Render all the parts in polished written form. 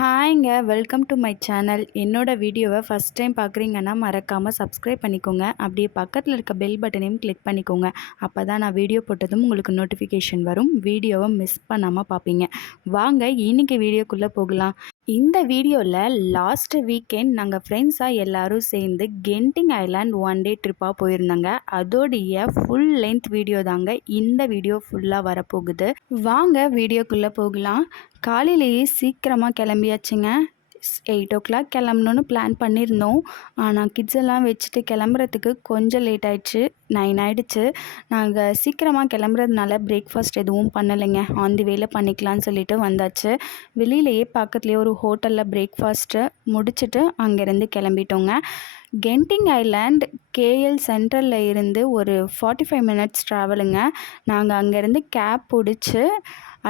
ஹாய்ங்க. Welcome to my channel. என்னோட வீடியோவை first time பார்க்குறீங்கன்னா மறக்காமல் சப்ஸ்கிரைப் பண்ணிக்கோங்க. அப்படியே பக்கத்தில் இருக்க பெல் பட்டனையும் கிளிக் பண்ணிக்கோங்க. அப்போ தான் நான் வீடியோ போட்டதும் உங்களுக்கு நோட்டிஃபிகேஷன் வரும். வீடியோவை மிஸ் பண்ணாமல் பார்ப்பீங்க. வாங்க இன்றைக்கி வீடியோக்குள்ளே போகலாம். இந்த வீடியோவில் லாஸ்ட் வீக்கெண்ட் நாங்கள் ஃப்ரெண்ட்ஸாக எல்லோரும் சேர்ந்து கென்டிங் ஐலாண்ட் ஒன் டே ட்ரிப்பாக போயிருந்தாங்க. அதோடைய ஃபுல் லென்த் வீடியோ தாங்க இந்த வீடியோ ஃபுல்லாக வரப்போகுது. வாங்க வீடியோக்குள்ளே போகலாம். காலையிலேயே சீக்கிரமாக கிளம்பியாச்சுங்க. 8 o'clock கிளம்பணுன்னு பிளான் பண்ணியிருந்தோம். ஆனால் கிட்ஸ் எல்லாம் வச்சுட்டு கிளம்புறதுக்கு கொஞ்சம் லேட் ஆயிடுச்சு. 9 ஆகிடுச்சு. நாங்கள் சீக்கிரமாக கிளம்புறதுனால பிரேக்ஃபாஸ்ட் எதுவும் பண்ணலைங்க. ஆன் தி வேல பண்ணிக்கலான்னு சொல்லிட்டு வந்தாச்சு. வெளியிலேயே பக்கத்துலேயே ஒரு ஹோட்டலில் பிரேக்ஃபாஸ்ட்டு முடிச்சுட்டு அங்கேருந்து கிளம்பிட்டோங்க. கென்டிங் ஐலாண்ட் கேஎல் சென்ட்ரலில் இருந்து ஒரு 45 மினிட்ஸ் ட்ராவலுங்க. நாங்கள் அங்கேருந்து கேப் பிடிச்சி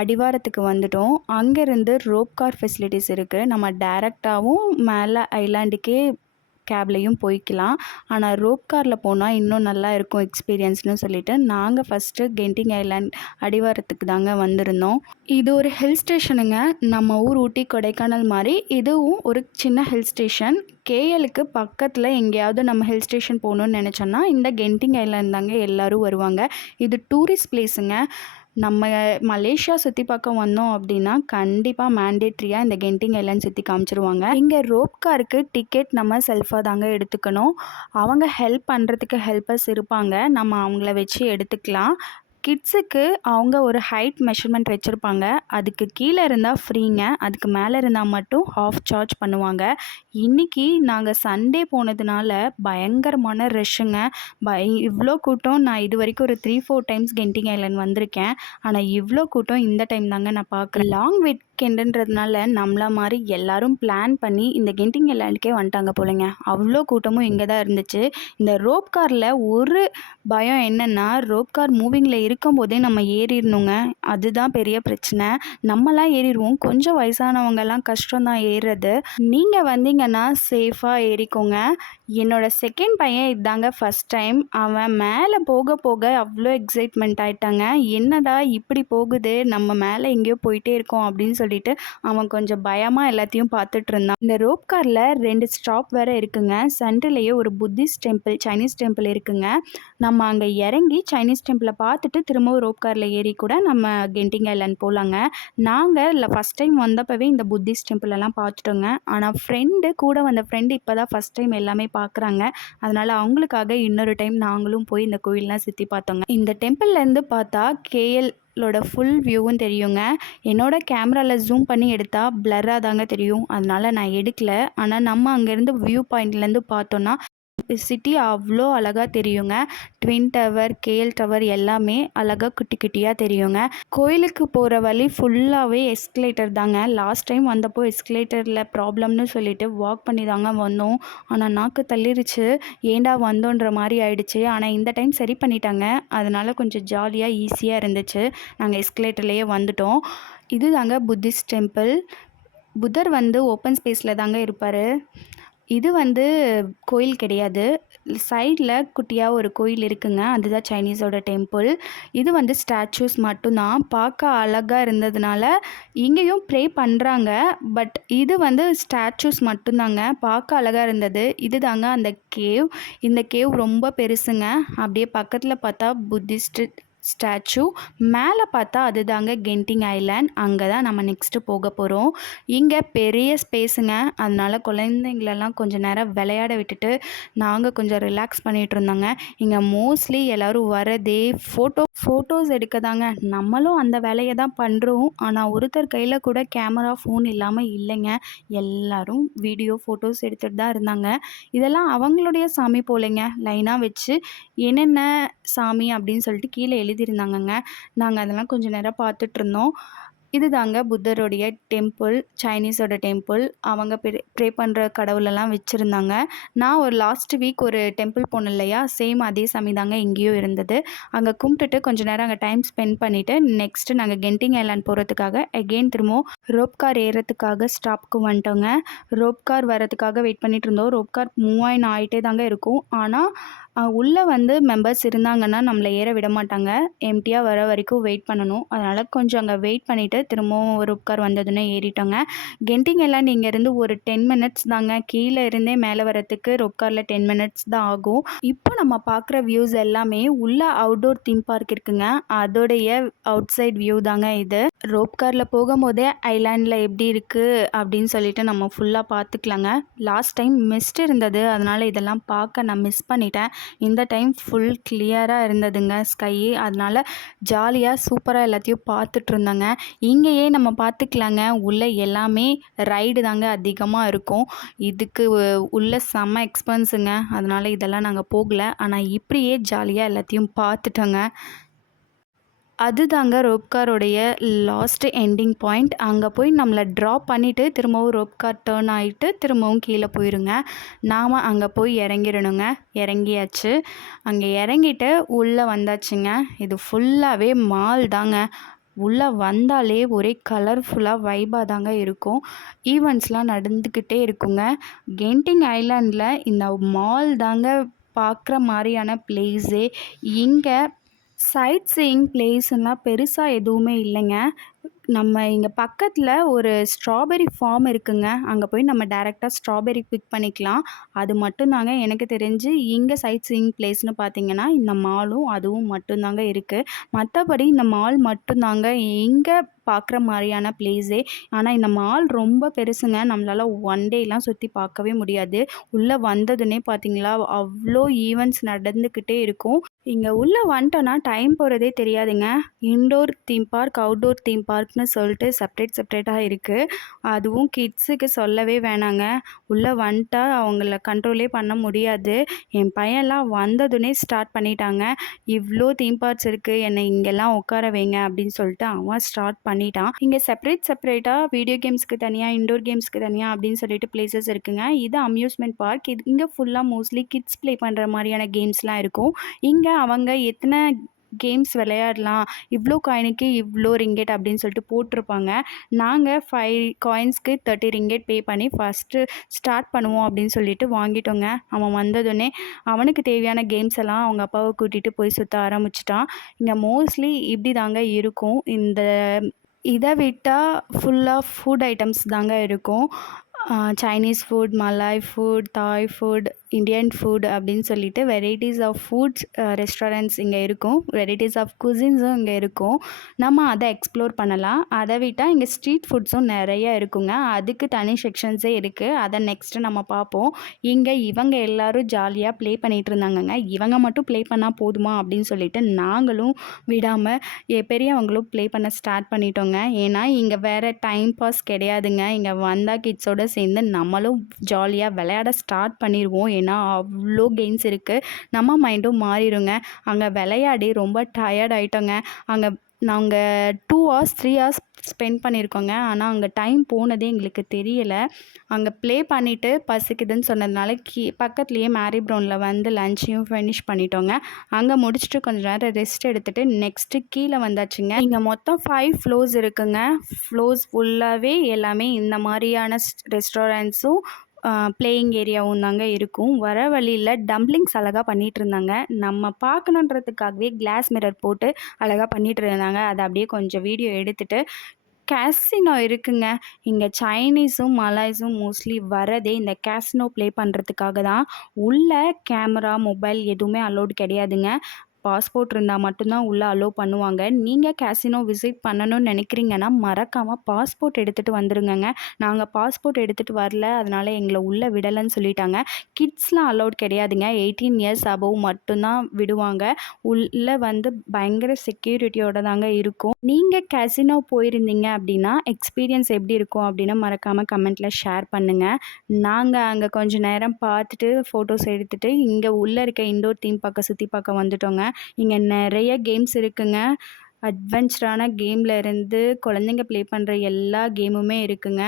அடிவாரத்துக்கு வந்துட்டோம். அங்கேருந்து ரோப் கார் ஃபெசிலிட்டிஸ் இருக்குது. நம்ம டைரெக்டாகவும் மேலே ஐலாண்டுக்கே கேப்லேயும் போய்க்கலாம். ஆனால் ரோப் காரில் போனால் இன்னும் நல்லா இருக்கும் எக்ஸ்பீரியன்ஸ்னு சொல்லிட்டு நாங்கள் ஃபஸ்ட்டு கென்டிங் ஐலாண்ட் அடிவாரத்துக்கு தாங்க வந்திருந்தோம். இது ஒரு ஹில் ஸ்டேஷனுங்க. நம்ம ஊர் ஊட்டி கொடைக்கானல் மாதிரி இதுவும் ஒரு சின்ன ஹில் ஸ்டேஷன். கேஎலுக்கு பக்கத்தில் எங்கேயாவது நம்ம ஹில் ஸ்டேஷன் போகணுன்னு நினச்சோன்னா இந்த கென்டிங் ஐலாண்ட் தாங்க எல்லோரும் வருவாங்க. இது டூரிஸ்ட் பிளேஸுங்க. நம்ம மலேசியா சுற்றி பார்க்க வந்தோம் அப்படின்னா கண்டிப்பாக மேண்டேட்ரியாக இந்த கென்டிங் ஐலாண்ட் சுற்றி காமிச்சிருவாங்க. இங்கே ரோப் காருக்கு டிக்கெட் நம்ம செல்ஃபாக தாங்க எடுத்துக்கணும். அவங்க ஹெல்ப் பண்ணுறதுக்கு ஹெல்ப்பர்ஸ் இருப்பாங்க. நம்ம அவங்கள வச்சு எடுத்துக்கலாம். கிட்ஸுக்கு அவங்க ஒரு ஹைட் மெஷர்மெண்ட் வச்சுருப்பாங்க. அதுக்கு கீழே இருந்தால் ஃப்ரீங்க. அதுக்கு மேலே இருந்தால் மட்டும் ஹாஃப் சார்ஜ் பண்ணுவாங்க. இன்றைக்கி நாங்கள் சண்டே போனதுனால பயங்கரமான ரஷ்ஷுங்க. இவ்வளோ கூட்டம் நான் இது வரைக்கும் ஒரு 3-4 டைம்ஸ் கென்டிங் ஐலாண்ட் வந்திருக்கேன். ஆனால் இவ்வளோ கூட்டம் இந்த டைம் தாங்க நான் பார்க்குறேன். லாங் வீக்கெண்டுன்றதுனால நம்மள மாதிரி எல்லோரும் பிளான் பண்ணி இந்த கென்டிங் ஐலாண்டுக்கே வந்துட்டாங்க போலங்க. அவ்வளோ கூட்டமும் இங்கே தான் இருந்துச்சு. இந்த ரோப் காரில் ஒரு பயம் என்னென்னா, ரோப் கார் மூவிங்கில் இருக்கும்போதே நம்ம ஏறிடணுங்க. அதுதான் பெரிய பிரச்சனை. நம்மலாம் ஏறிடுவோம். கொஞ்சம் வயசானவங்கெல்லாம் கஷ்டம்தான் ஏறுறது. நீங்கள் வந்தீங்கன்னா சேஃபாக ஏறிக்கோங்க. என்னோடய செகண்ட் பையன் இதுதாங்க ஃபஸ்ட் டைம். அவன் மேலே போக போக அவ்வளோ எக்ஸைட்மெண்ட் ஆகிட்டாங்க. என்னடா இப்படி போகுது, நம்ம மேலே எங்கேயோ போயிட்டே இருக்கோம் அப்படின்னு சொல்லிட்டு அவன் கொஞ்சம் பயமாக எல்லாத்தையும் பார்த்துட்டு இருந்தான். இந்த ரோப் காரில் 2 ஸ்டாப் வேறு இருக்குங்க. சென்ட்ரலையே ஒரு புத்திஸ்ட் டெம்பிள், சைனீஸ் டெம்பிள் இருக்குங்க. நம்ம அங்கே இறங்கி சைனீஸ் டெம்பிளை பார்த்துட்டு திரும்பவும் ரோப் காரில் ஏறி கூட நம்ம கென்டிங் ஐலாண்ட் போகலாங்க. நாங்கள் ஃபஸ்ட் டைம் வந்தப்பவே இந்த புத்திஸ்ட் டெம்பிள் எல்லாம் பார்த்துட்டோங்க. ஆனால் கூட வந்த ஃப்ரெண்டு இப்போ தான் ஃபஸ்ட் டைம் எல்லாமே பார்க்குறாங்க. அதனால் அவங்களுக்காக இன்னொரு டைம் நாங்களும் போய் இந்த கோயிலெலாம் சுற்றி பார்த்தோங்க. இந்த டெம்பிள்லேருந்து பார்த்தா கேஎல் ஃபுல் வியூவும் தெரியுங்க. என்னோடய கேமராவில் ஜூம் பண்ணி எடுத்தால் பிளராக தாங்க தெரியும். அதனால் நான் எடுக்கல. ஆனால் நம்ம அங்கேருந்து வியூ பாயிண்ட்லேருந்து பார்த்தோன்னா சிட்டி அவ்வளோ அழகாக தெரியுங்க. ட்வின் டவர், கேஎல் டவர் எல்லாமே அழகாக குட்டி குட்டியாக தெரியுங்க. கோயிலுக்கு போகிற வழி ஃபுல்லாகவே எஸ்கலேட்டர் தாங்க. லாஸ்ட் டைம் வந்தப்போ எஸ்கலேட்டரில் ப்ராப்ளம்னு சொல்லிட்டு வாக் பண்ணி தாங்க வந்தோம். ஆனால் நாக்கு தள்ளிருச்சு. ஏண்டா வந்தோன்ற மாதிரி ஆயிடுச்சு. ஆனால் இந்த டைம் சரி பண்ணிட்டாங்க. அதனால் கொஞ்சம் ஜாலியாக ஈஸியாக இருந்துச்சு. நாங்கள் எஸ்கலேட்டர்லேயே வந்துட்டோம். இது தாங்க புத்திஸ்ட் டெம்பிள். புத்தர் ஓப்பன் ஸ்பேஸில் தாங்க இருப்பார். இது கோயில் கிடையாது. சைடில் குட்டியாக ஒரு கோயில் இருக்குங்க. அதுதான் சைனீஸோட டெம்பிள். இது ஸ்டாச்சூஸ் மட்டும்தான். பார்க்க அழகாக இருந்ததுனால இங்கேயும் ப்ரே பண்ணுறாங்க. பட் இது ஸ்டாச்சூஸ் மட்டும்தாங்க. பார்க்க அழகாக இருந்தது. இது தாங்க அந்த கேவ். இந்த கேவ் ரொம்ப பெருசுங்க. அப்படியே பக்கத்தில் பார்த்தா புத்திஸ்ட் ஸ்டாச்சு, மேலே பார்த்தா அதுதாங்க கென்டிங் ஐலாண்ட். அங்கே தான் நம்ம நெக்ஸ்ட்டு போக போகிறோம். இங்கே பெரிய ஸ்பேஸுங்க. அதனால் குழந்தைங்களெல்லாம் கொஞ்சம் நேரம் விளையாட விட்டுட்டு நாங்கள் கொஞ்சம் ரிலாக்ஸ் பண்ணிகிட்டு இருந்தோங்க. இங்கே மோஸ்ட்லி எல்லோரும் வரதே ஃபோட்டோஸ் எடுக்க தாங்க. நம்மளும் அந்த வேலையை தான் பண்ணுறோம். ஆனால் ஒருத்தர் கையில் கூட கேமரா, ஃபோன் இல்லாமல் இல்லைங்க. எல்லோரும் வீடியோ, ஃபோட்டோஸ் எடுத்துகிட்டு தான் இருந்தாங்க. இதெல்லாம் அவங்களுடைய சாமி போலைங்க. லைனாக வச்சு என்னென்ன சாமி அப்படின்னு சொல்லிட்டு கீழே எழுதியிருந்தாங்கங்க. நாங்கள் அதெல்லாம் கொஞ்சம் நேரம் பார்த்துட்ருந்தோம். இது தாங்க புத்தருடைய டெம்பிள், சைனீஸோட டெம்பிள். அவங்க ப்ரே பண்ணுற கடவுளெல்லாம் வச்சுருந்தாங்க. நான் ஒரு லாஸ்ட் வீக் ஒரு டெம்பிள் போனேன் இல்லையா, சேம் அதே சாமி தாங்க இங்கேயும் இருந்தது. அங்கே கும்பிட்டுட்டு கொஞ்சம் நேரம் அங்கே டைம் ஸ்பெண்ட் பண்ணிவிட்டு நெக்ஸ்ட்டு நாங்கள் கென்டிங் ஐலாண்ட் போகிறதுக்காக அகெயின் திரும்பவும் ரோப் கார் ஏறுறதுக்காக ஸ்டாப்க்கு வந்துட்டோங்க. ரோப் கார் வரதுக்காக வெயிட் பண்ணிட்டு இருந்தோம். ரோப் கார் மூவ் ஆயின் ஆயிட்டே தாங்க இருக்கும். ஆனால் உள்ளே வந்து மெம்பர்ஸ் இருந்தாங்கன்னா நம்மளை ஏற விட மாட்டாங்க. எம்டியாக வர வரைக்கும் வெயிட் பண்ணணும். அதனால் கொஞ்சம் அங்கே வெயிட் பண்ணிவிட்டு திரும்பவும் ரோப் கார் வந்ததுன்னே ஏறிட்டோங்க. கெண்டிங் எல்லாம் இங்கேருந்து ஒரு 10 மினிட்ஸ் தாங்க. கீழே இருந்தே மேலே வரத்துக்கு ரோப் காரில் 10 மினிட்ஸ் தான் ஆகும். இப்போ நம்ம பார்க்குற வியூஸ் எல்லாமே உள்ள அவுட்டோர் தீம் பார்க் இருக்குங்க. அதோடைய அவுட் சைட் வியூ தாங்க இது. ரோப் காரில் போகும்போதே ஐலாண்டில் எப்படி இருக்குது அப்படின்னு சொல்லிட்டு நம்ம ஃபுல்லாக பார்த்துக்கலாங்க. லாஸ்ட் டைம் மிஸ்ட் இருந்தது, அதனால் இதெல்லாம் பார்க்க நான் மிஸ் பண்ணிட்டேன். இந்த டைம் ஃபுல் கிளியராக இருந்ததுங்க ஸ்கை. அதனால் ஜாலியாக சூப்பராக எல்லாத்தையும் பார்த்துட்டு இருந்தேங்க. இங்கேயே நம்ம பார்த்துக்கலாங்க. உள்ளே எல்லாமே ரைடு தாங்க அதிகமாக இருக்கும். இதுக்கு உள்ள செம்ம எக்ஸ்பென்ஸுங்க. அதனால் இதெல்லாம் நாங்கள் போகலை. ஆனால் இப்படியே ஜாலியாக எல்லாத்தையும் பார்த்துட்டோங்க. அதுதாங்க ரோப் காரோடைய லாஸ்ட் எண்டிங் பாயிண்ட். அங்கே போய் நம்மளை ட்ராப் பண்ணிவிட்டு திரும்பவும் ரோப் கார் டேர்ன் ஆகிட்டு திரும்பவும் கீழே போயிருங்க. நாம் அங்கே போய் இறங்கிடணுங்க. இறங்கியாச்சு. அங்கே இறங்கிட்டு உள்ளே வந்தாச்சுங்க. இது ஃபுல்லாகவே மால் தாங்க. உள்ளே வந்தாலே ஒரே கலர்ஃபுல்லாக வைபாக தாங்க இருக்கும். ஈவெண்ட்ஸ்லாம் நடந்துக்கிட்டே இருக்குங்க. கெண்டிங் ஐலாண்டில் இந்த மால் தாங்க பார்க்குற மாதிரியான பிளேஸே. இங்கே சைட் சீயிங் பிளேஸ்லாம் பெருசாக எதுவுமே இல்லைங்க. நம்ம இங்கே பக்கத்தில் ஒரு ஸ்ட்ராபெர்ரி ஃபார்ம் இருக்குங்க. அங்கே போய் நம்ம டைரெக்டாக ஸ்ட்ராபெர்ரி பிக் பண்ணிக்கலாம். அது மட்டும்தாங்க எனக்கு தெரிஞ்சு இங்கே சைட் சீயிங் பிளேஸ்னு பார்த்தீங்கன்னா இந்த மாலும் அதுவும் மட்டும்தாங்க இருக்குது. மற்றபடி இந்த மால் மட்டும்தாங்க இங்கே பார்க்குற மாதிரியான பிளேஸே. ஆனால் இந்த மால் ரொம்ப பெருசுங்க. நம்மளால் ஒன் டேலாம் சுற்றி பார்க்கவே முடியாது. உள்ளே வந்ததுன்னே பார்த்தீங்களா அவ்வளோ ஈவெண்ட்ஸ் நடந்துக்கிட்டே இருக்கும். இங்கே உள்ளே வந்துட்டோன்னா டைம் போகிறதே தெரியாதுங்க. Indoor theme park, outdoor theme பார்க்னு சொல்லிட்டு செப்ரேட்டாக இருக்குது. அதுவும் கிட்ஸுக்கு சொல்லவே வேணாங்க. உள்ளே வந்துட்டா அவங்கள கண்ட்ரோலே பண்ண முடியாது. என் பையன்லாம் வந்ததுன்னே ஸ்டார்ட் பண்ணிட்டாங்க. இவ்வளோ தீம் பார்க்ஸ் இருக்குது, என்னை இங்கெல்லாம் உட்கார வைங்க அப்படின்னு சொல்லிட்டு அவன் ஸ்டார்ட் பண்ணிட்டான். இங்கே செப்ரேட்டாக வீடியோ கேம்ஸ்க்கு தனியாக, இன்டோர் கேம்ஸ்க்கு தனியாக அப்படின்னு சொல்லிட்டு பிளேசஸ் இருக்குங்க. இது அம்யூஸ்மெண்ட் பார்க். இது இங்கே ஃபுல்லாக மோஸ்ட்லி கிட்ஸ் ப்ளே பண்ணுற மாதிரியான கேம்ஸ்லாம் இருக்கும். இங்கே அவங்க எத்தனை கேம்ஸ் விளையாடலாம், இவ்வளோ காயினுக்கு இவ்வளோ ரிங்கெட் அப்படின்னு சொல்லிட்டு போட்டிருப்பாங்க. நாங்கள் 5 காயின்ஸ்க்கு 30 ரிங்கெட் பே பண்ணி ஃபஸ்ட்டு ஸ்டார்ட் பண்ணுவோம் அப்படின்னு சொல்லிட்டு வாங்கிட்டோங்க. அவன் வந்ததுன்னே அவனுக்கு தேவையான கேம்ஸ் எல்லாம் அவங்க அப்பாவை கூட்டிகிட்டு போய் சுற்ற ஆரம்பிச்சிட்டான். இங்கே மோஸ்ட்லி இப்படி தாங்க இருக்கும். இதை விட்டால் ஃபுல்லாக ஃபுட் ஐட்டம்ஸ் தாங்க இருக்கும். சைனீஸ் ஃபுட், மலாய் ஃபுட், தாய் ஃபுட், இண்டியன் ஃபுட் அப்படின்னு சொல்லிட்டு வெரைட்டிஸ் ஆஃப் ஃபுட்ஸ் ரெஸ்டாரண்ட்ஸ் இங்கே இருக்கும். வெரைட்டிஸ் ஆஃப் குசின்ஸும் இங்கே இருக்கும். நம்ம அதை எக்ஸ்ப்ளோர் பண்ணலாம். அதை விட்டால் இங்கே ஸ்ட்ரீட் ஃபுட்ஸும் நிறைய இருக்குங்க. அதுக்கு தனி செக்ஷன்ஸே இருக்குது. அதை நெக்ஸ்ட்டு நம்ம பார்ப்போம். இங்கே இவங்க எல்லோரும் ஜாலியாக ப்ளே பண்ணிகிட்டு இருந்தாங்கங்க. இவங்க மட்டும் ப்ளே பண்ணால் போதுமா அப்படின்னு சொல்லிட்டு நாங்களும் விடாமல் பெரியவங்களும் ப்ளே பண்ண ஸ்டார்ட் பண்ணிட்டோங்க. ஏன்னா இங்கே வேறு டைம் பாஸ் கிடையாதுங்க. இங்கே வந்தால் கிட்ஸோடு சேர்ந்து நம்மளும் ஜாலியாக விளையாட ஸ்டார்ட் பண்ணிடுவோம். ஏன்னா அவ்வளோ கேம்ஸ் இருக்குது. நம்ம மைண்டும் மாறிடுங்க. அங்கே விளையாடி ரொம்ப டயர்ட் ஆகிட்டோங்க. அங்கே நாங்கள் 2 hours 3 hours ஸ்பெண்ட் பண்ணியிருக்கோங்க. ஆனால் அங்கே டைம் போனதே எங்களுக்கு தெரியலை. அங்கே ப்ளே பண்ணிவிட்டு பசிக்குதுன்னு சொன்னதுனால பக்கத்துலேயே மேரி ப்ரௌனில் வந்து லஞ்சையும் ஃபினிஷ் பண்ணிட்டோங்க. அங்கே முடிச்சுட்டு கொஞ்சம் நேரம் ரெஸ்ட் எடுத்துகிட்டு நெக்ஸ்ட்டு கீழே வந்தாச்சுங்க. இங்கே மொத்தம் 5 ஃப்ளோர்ஸ் இருக்குங்க. ஃப்ளோர்ஸ் ஃபுல்லாகவே எல்லாமே இந்த மாதிரியான ரெஸ்டாரண்ட்ஸும் பிளேயிங் ஏரியாவும் தாங்க இருக்கும். வர வழியில் டம்ப்ளிங்ஸ் அழகாக பண்ணிகிட்டு இருந்தாங்க. நம்ம பார்க்கணுன்றதுக்காகவே கிளாஸ் மிரர் போட்டு அழகாக பண்ணிகிட்டு இருந்தாங்க. அதை அப்படியே கொஞ்சம் வீடியோ எடுத்துகிட்டு கேசினோ இருக்குங்க. இங்கே சைனீஸும் மலாய்ஸும் மோஸ்ட்லி வரதே இந்த கேசினோ ப்ளே பண்ணுறதுக்காக தான். உள்ள கேமரா, மொபைல் எதுவுமே அலோடு கிடையாதுங்க. பாஸ்போர்ட் இருந்தால் மட்டும்தான் உள்ளே அலோவ் பண்ணுவாங்க. நீங்கள் கேசினோ விசிட் பண்ணணும்னு நினைக்கிறீங்கன்னா மறக்காமல் பாஸ்போர்ட் எடுத்துகிட்டு வந்துருங்கங்க. நாங்கள் பாஸ்போர்ட் எடுத்துகிட்டு வரல, அதனால் எங்களை உள்ளே விடலைன்னு சொல்லிட்டாங்க. கிட்ஸ்லாம் அலோட் கிடையாதுங்க. 18 years அபவ் மட்டும்தான் விடுவாங்க. உள்ளே வந்து பயங்கர செக்யூரிட்டியோடு தாங்க இருக்கும். நீங்கள் கேசினோ போயிருந்தீங்க அப்படின்னா எக்ஸ்பீரியன்ஸ் எப்படி இருக்கும் அப்படின்னு மறக்காமல் கமெண்ட்டில் ஷேர் பண்ணுங்கள். நாங்கள் அங்கே கொஞ்சம் நேரம் பார்த்துட்டு ஃபோட்டோஸ் எடுத்துகிட்டு இங்கே உள்ளே இருக்க இண்டோர் தீம் பார்க்க சுற்றி பார்க்க வந்துட்டோங்க. இங்கே நிறைய கேம்ஸ் இருக்குங்க. அட்வென்ச்சரான கேமில் இருந்து குழந்தைங்க ப்ளே பண்ணுற எல்லா கேமுமே இருக்குங்க.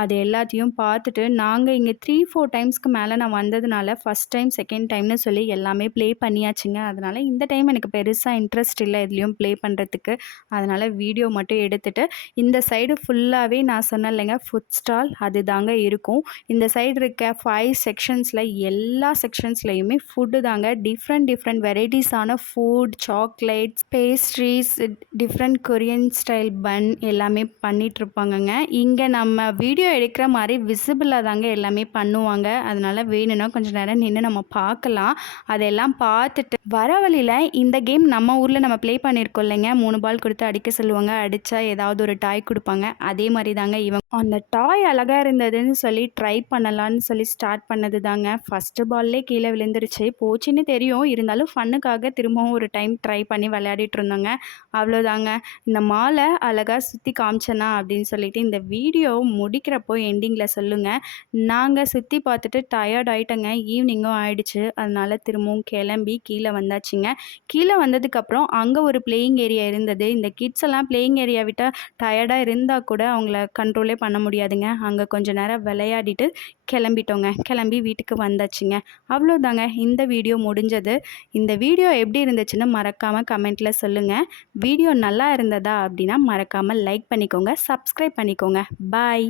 அது எல்லாத்தையும் பார்த்துட்டு நாங்கள் இங்கே 3-4 டைம்ஸ்க்கு மேலே நான் வந்ததுனால ஃபஸ்ட் டைம் செகண்ட் டைம்னு சொல்லி எல்லாமே ப்ளே பண்ணியாச்சுங்க. அதனால் இந்த டைம் எனக்கு பெருசாக இன்ட்ரெஸ்ட் இல்லை எதுலேயும் ப்ளே பண்ணுறதுக்கு. அதனால் வீடியோ மட்டும் எடுத்துகிட்டு இந்த சைடு ஃபுல்லாகவே நான் சொன்னேன் இல்லைங்க ஃபுட் ஸ்டால் அது தாங்க இருக்கும். இந்த சைடு இருக்க 5 செக்ஷன்ஸில் எல்லா செக்ஷன்ஸ்லையுமே ஃபுட்டு தாங்க. டிஃப்ரெண்ட் வெரைட்டிஸான food, chocolates, pastries, different Korean style bun எல்லாமே பண்ணிகிட்ருப்பாங்கங்க. இங்கே நம்ம வீடியோ எடுக்கிற மாதிரி விசிபிளாக தாங்க எல்லாமே பண்ணுவாங்க. அதனால் வேணும்னா கொஞ்சம் நேரம் நின்று நம்ம பார்க்கலாம். அதெல்லாம் பார்த்துட்டு வர வழியில் இந்த கேம் நம்ம ஊரில் நம்ம ப்ளே பண்ணியிருக்கோம் இல்லைங்க, 3 பால் கொடுத்து அடிக்க சொல்லுவாங்க, அடித்தா ஏதாவது ஒரு டாய் கொடுப்பாங்க. அதே மாதிரி தாங்க இவங்க அந்த டாய் அழகாக இருந்ததுன்னு சொல்லி ட்ரை பண்ணலான்னு சொல்லி ஸ்டார்ட் பண்ணது தாங்க. ஃபஸ்ட்டு பால்லே கீழே விழுந்துருச்சு, போச்சுன்னு தெரியும், இருந்தாலும் ஃபன்னுக்காக திரும்பவும் ஒரு டைம் ட்ரை பண்ணி விளையாடிட்டு இருந்தோங்க. அவ்வளோதாங்க. இந்த மாலை அழகாக சுற்றி காமிச்சேனா அப்படின்னு சொல்லிட்டு இந்த வீடியோ முடிக்கிறப்போ எண்டிங்கில் சொல்லுங்கள். நாங்கள் சுற்றி பார்த்துட்டு டயர்ட் ஆகிட்டோங்க, ஈவினிங்கும் ஆயிடுச்சு. அதனால் திரும்பவும் கிளம்பி கீழே வந்தாச்சுங்க. கீழே வந்ததுக்கப்புறம் அங்கே ஒரு பிளேயிங் ஏரியா இருந்தது. இந்த கிட்ஸ் எல்லாம் பிளேயிங் ஏரியா விட்டால் டயர்டாக இருந்தால் கூட அவங்கள கண்ட்ரோலே பண்ண முடியாதுங்க. அங்கே கொஞ்சம் நேரம் விளையாடிட்டு கிளம்பிட்டோங்க. கிளம்பி வீட்டுக்கு வந்தாச்சுங்க. அவ்வளோதாங்க, இந்த வீடியோ முடிஞ்சது. இந்த வீடியோ எப்படி இருந்துச்சுன்னு மறக்காமல் கமெண்ட்டில் சொல்லுங்கள். வீடியோ நல்லா இருந்ததா அப்படின்னா மறக்காமல் லைக் பண்ணிக்கோங்க, சப்ஸ்கிரைப் பண்ணிக்கோங்க. பாய்.